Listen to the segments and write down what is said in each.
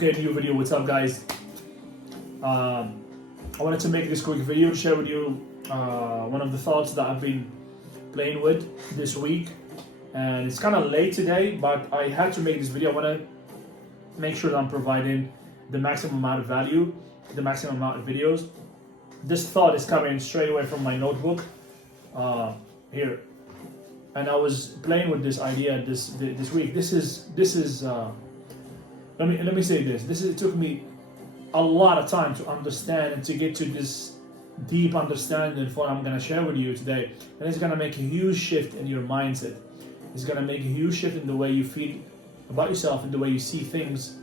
Okay, new video. What's up, guys? I wanted to make this quick video to share with you one of the thoughts that I've been playing with this week, and it's kind of late today, but I had to make this video. I want to make sure that I'm providing the maximum amount of value, the maximum amount of videos. This thought is coming straight away from my notebook here, and I was playing with this idea this week. This is let me say this. It took me a lot of time to understand and to get to this deep understanding of what I'm going to share with you today. And it's going to make a huge shift in your mindset. It's going to make a huge shift in the way you feel about yourself and the way you see things.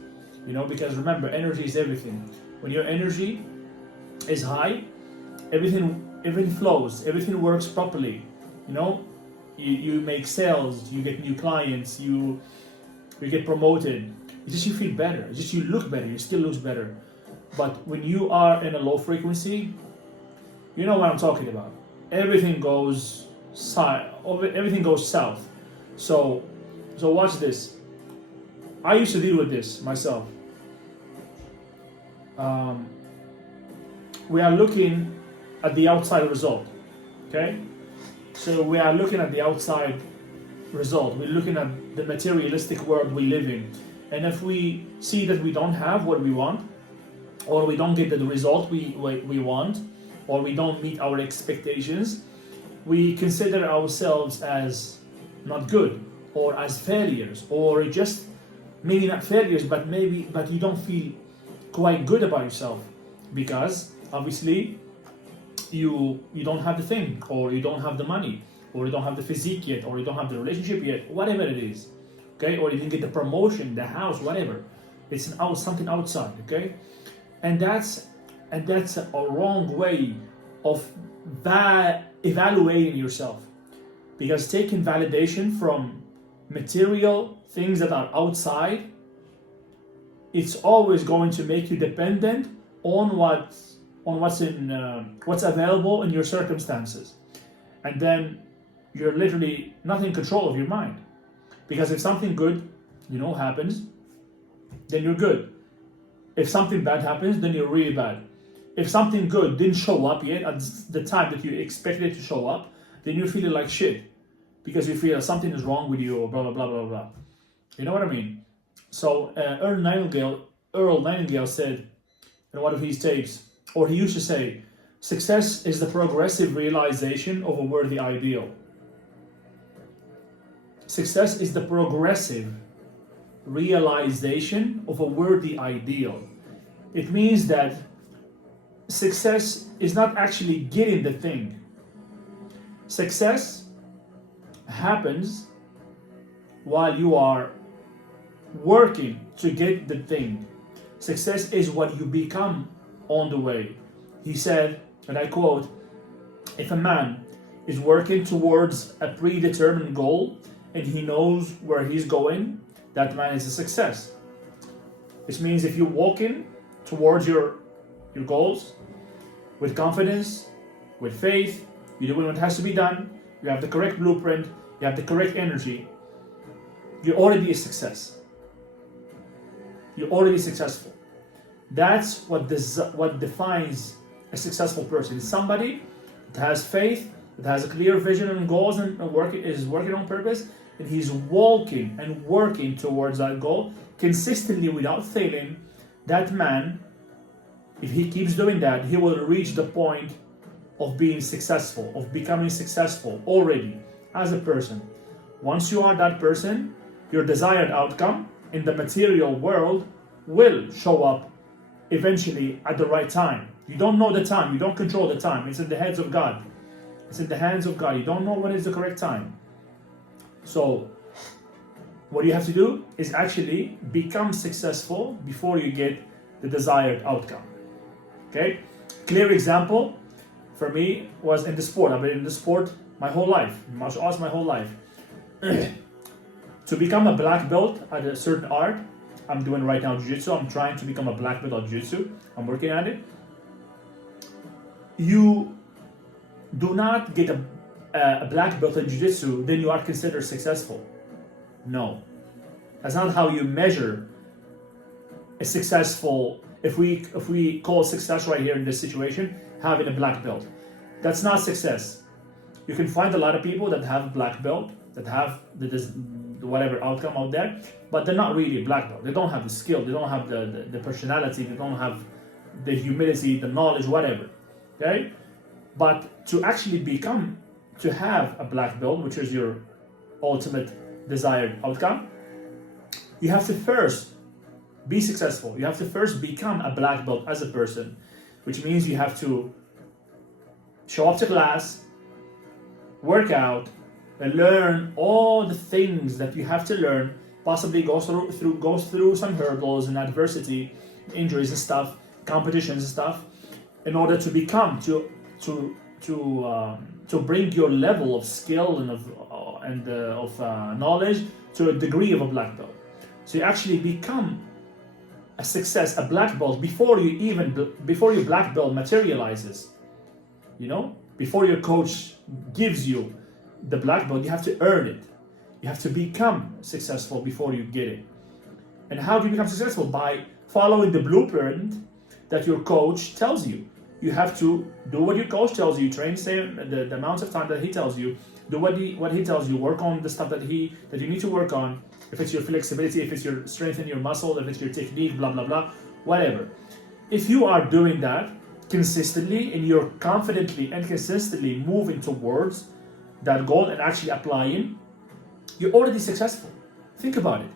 You know, because remember, energy is everything. When your energy is high, everything flows, everything works properly. You know, you make sales, you get new clients, you get promoted. It's just you feel better. It's just you look better. Your skin looks better. But when you are in a low frequency, you know what I'm talking about. Everything goes south. So watch this. I used to deal with this myself. We are looking at the outside result. Okay? So we are looking at the outside result. We're looking at the materialistic world we live in. And if we see that we don't have what we want, or we don't get the result we want, or we don't meet our expectations, we consider ourselves as not good, or as failures, or just maybe not failures, but you don't feel quite good about yourself because obviously you don't have the thing, or you don't have the money, or you don't have the physique yet, or you don't have the relationship yet, whatever it is. Okay, or you didn't get the promotion, the house, whatever. It's something outside. Okay, and that's a wrong way of evaluating yourself, because taking validation from material things that are outside, it's always going to make you dependent on what's available in your circumstances, and then you're literally not in control of your mind. Because if something good, happens, then you're good. If something bad happens, then you're really bad. If something good didn't show up yet at the time that you expected it to show up, then you're feeling like shit. Because you feel something is wrong with you, or blah, blah, blah, blah, blah. You know what I mean? So Earl Nightingale said in one of his tapes, or he used to say, success is the progressive realization of a worthy ideal. Success is the progressive realization of a worthy ideal. It means that success is not actually getting the thing. Success happens while you are working to get the thing. Success is what you become on the way. He said, and I quote, if a man is working towards a predetermined goal, and he knows where he's going, that man is a success. Which means if you're walking towards your goals with confidence, with faith, you're doing what has to be done, you have the correct blueprint, you have the correct energy, you're already a success. You're already successful. That's what defines a successful person. It's somebody that has faith, that has a clear vision and goals, and is working on purpose, and he's walking and working towards that goal consistently without failing. That man, if he keeps doing that, he will reach the point of being successful, of becoming successful already as a person. Once you are that person, your desired outcome in the material world will show up eventually at the right time. You don't know the time, you don't control the time. It's in the hands of God. It's in the hands of God. You don't know when is the correct time. So what you have to do is actually become successful before you get the desired outcome. Okay? Clear example for me was in the sport. I've been in the sport my whole life, martial arts my whole life. To become a black belt at a certain art, I'm doing right now jiu-jitsu. I'm trying to become a black belt at jiu-jitsu. I'm working at it. You do not get a black belt in jiu-jitsu, then you are considered successful. No. That's not how you measure a successful, if we call success right here in this situation, having a black belt. That's not success. You can find a lot of people that have black belt, that have whatever outcome out there, but they're not really a black belt. They don't have the skill, they don't have the personality, they don't have the humility, the knowledge, whatever. Okay? But to actually to have a black belt, which is your ultimate desired outcome, you have to first be successful. You have to first become a black belt as a person, which means you have to show up to class, work out, and learn all the things that you have to learn, possibly go through some hurdles and adversity, injuries and stuff, competitions and stuff, in order to become to bring your level of skill and of knowledge to a degree of a black belt. So you actually become a success, a black belt, before your black belt materializes. You know, before your coach gives you the black belt, you have to earn it. You have to become successful before you get it. And how do you become successful? By following the blueprint that your coach tells you. You have to do what your coach tells you, train the amount of time that he tells you, do what he tells you, work on the stuff that you need to work on. If it's your flexibility, if it's your strength in your muscle, if it's your technique, blah, blah, blah, whatever. If you are doing that consistently and you're confidently and consistently moving towards that goal and actually applying, you're already successful. Think about it.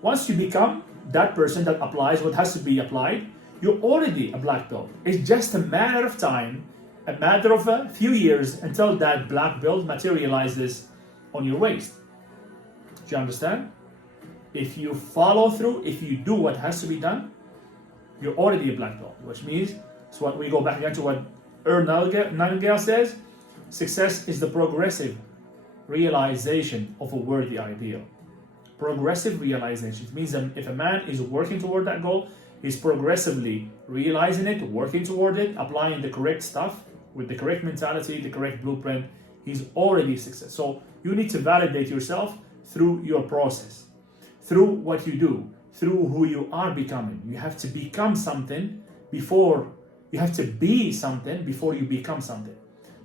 Once you become that person that applies what has to be applied, you're already a black belt. It's just a matter of time, a matter of a few years until that black belt materializes on your waist. Do you understand? If you follow through, if you do what has to be done, you're already a black belt, which means, so what we go back again to what Nightingale says, success is the progressive realization of a worthy ideal. Progressive realization. It means that if a man is working toward that goal, he's progressively realizing it, working toward it, applying the correct stuff with the correct mentality, the correct blueprint, he's already success. So you need to validate yourself through your process, through what you do, through who you are becoming. You have to become something before, you have to be something before you become something.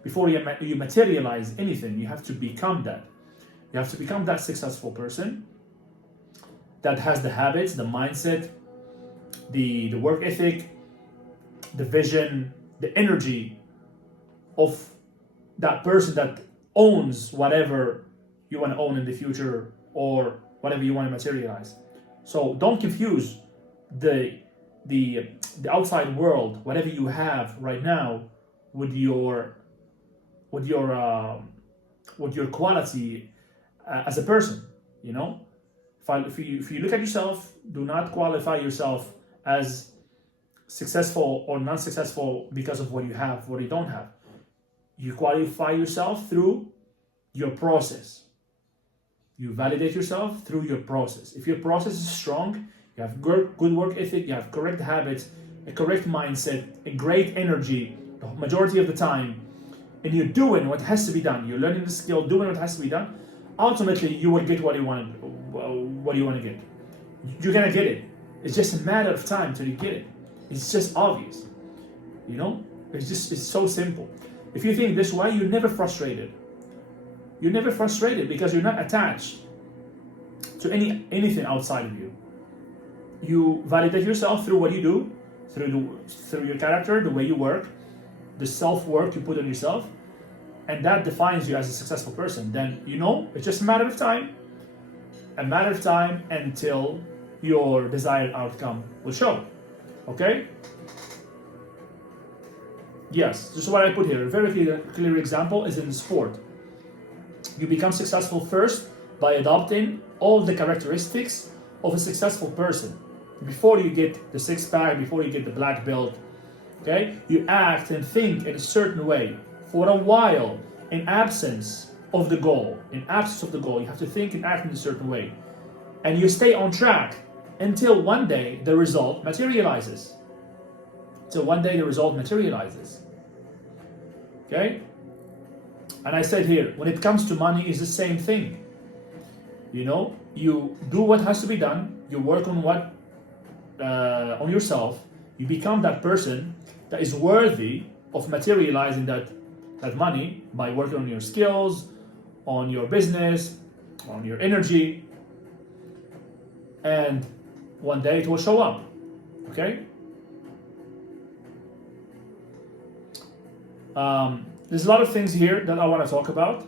Before you materialize anything, you have to become that. You have to become that successful person that has the habits, the mindset, the work ethic, the vision, the energy of that person that owns whatever you want to own in the future or whatever you want to materialize. So don't confuse the outside world, whatever you have right now, with your quality as a person. You know, if you look at yourself, do not qualify yourself as successful or not successful because of what you have, what you don't have. You qualify yourself through your process. You validate yourself through your process. If your process is strong, you have good work ethic, you have correct habits, a correct mindset, a great energy the majority of the time, and you're doing what has to be done, you're learning the skill, doing what has to be done, ultimately you will get what you want to get. You're gonna get it. It's just a matter of time till you get it. It's just obvious. You know? It's so simple. If you think this way, you're never frustrated. You're never frustrated because you're not attached to anything outside of you. You validate yourself through what you do, through your character, the way you work, the self-work you put on yourself, and that defines you as a successful person. Then, you know, it's just a matter of time until your desired outcome will show. Okay? Yes, just what I put here. A very clear example is in sport. You become successful first by adopting all the characteristics of a successful person. Before you get the six-pack, before you get the black belt, okay? You act and think in a certain way for a while in absence of the goal. In absence of the goal, you have to think and act in a certain way. And you stay on track until one day the result materializes. Okay? And I said here, when it comes to money, it's the same thing. You know, you do what has to be done, you work on what on yourself, you become that person that is worthy of materializing that money by working on your skills, on your business, on your energy, and one day it will show up. Okay? There's a lot of things here that I want to talk about,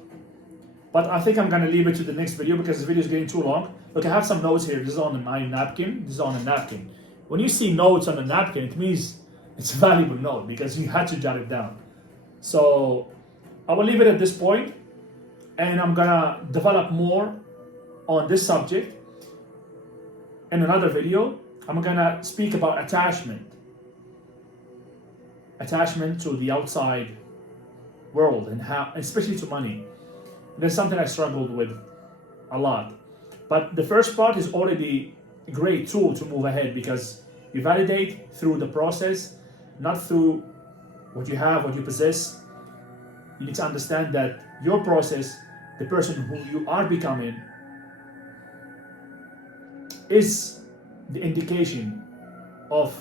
but I think I'm going to leave it to the next video because this video is getting too long. Look, I have some notes here. This is on my napkin. This is on a napkin. When you see notes on a napkin, it means it's a valuable note because you had to jot it down. So I will leave it at this point, and I'm going to develop more on this subject in another video. I'm going to speak about attachment to the outside world, and how, especially to money. That's something I struggled with a lot. But the first part is already a great tool to move ahead, because you validate through the process, not through what you have, what you possess. You need to understand that your process, the person who you are becoming, is the indication of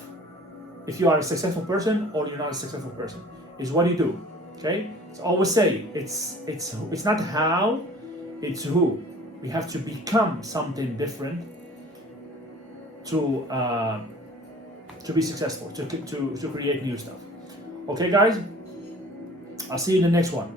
if you are a successful person or you're not a successful person. Is what you do. Okay? So I always say it's not how, it's who. We have to become something different to be successful, to create new stuff. Okay, guys? I'll see you in the next one.